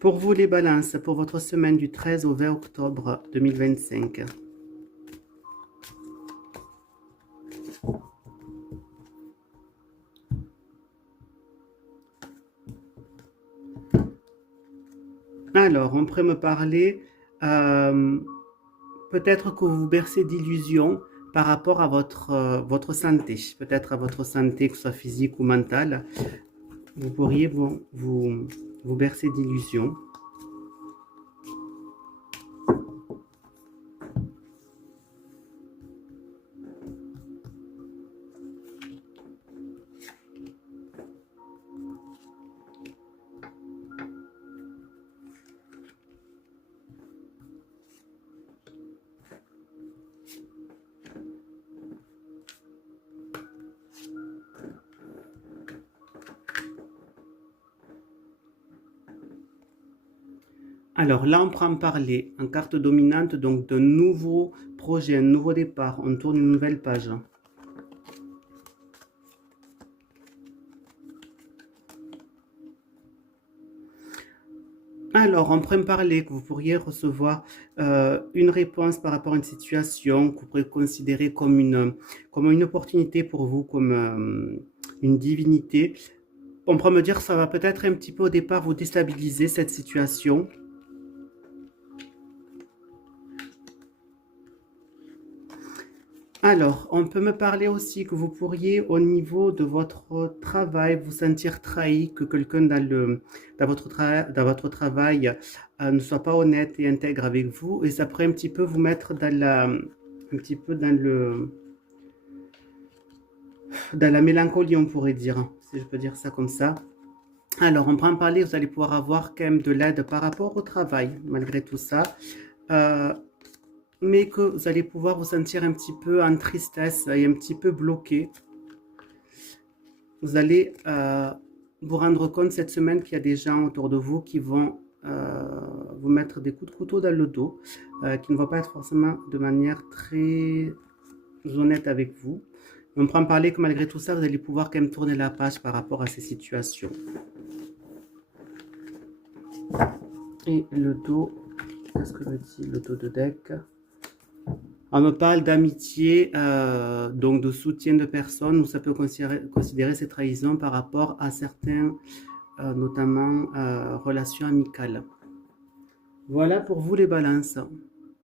Pour vous les balances, pour votre semaine du 13 au 20 octobre 2025. Alors, on pourrait me parler, euh, peut-être que vous vous bercez d'illusions par rapport à votre santé, peut-être à votre santé, que ce soit physique ou mentale. Vous pourriez vous bercer d'illusions. Alors là, on prend parler en carte dominante donc d'un nouveau projet, un nouveau départ. On tourne une nouvelle page. Alors, on pourrait me parler que vous pourriez recevoir une réponse par rapport à une situation que vous pourriez considérer comme une opportunité pour vous, comme une divinité. On pourrait me dire que ça va peut-être un petit peu au départ vous déstabiliser cette situation. Alors, on peut me parler aussi que vous pourriez, au niveau de votre travail, vous sentir trahi, que quelqu'un dans votre travail ne soit pas honnête et intègre avec vous, et ça pourrait un petit peu vous mettre un petit peu dans la mélancolie, on pourrait dire, si je peux dire ça comme ça. Alors, on peut en parler, vous allez pouvoir avoir quand même de l'aide par rapport au travail, malgré tout ça. Euh, mais que vous allez pouvoir vous sentir un petit peu en tristesse et un petit peu bloqué. Vous allez vous rendre compte cette semaine qu'il y a des gens autour de vous qui vont vous mettre des coups de couteau dans le dos, qui ne vont pas être forcément de manière très honnête avec vous. On prend parler que malgré tout ça, vous allez pouvoir quand même tourner la page par rapport à ces situations. Et le dos, qu'est-ce que me dit le dos de deck? On me parle d'amitié, donc de soutien de personnes, où ça peut considérer ces trahisons par rapport à certains, notamment relations amicales. Voilà pour vous les balances.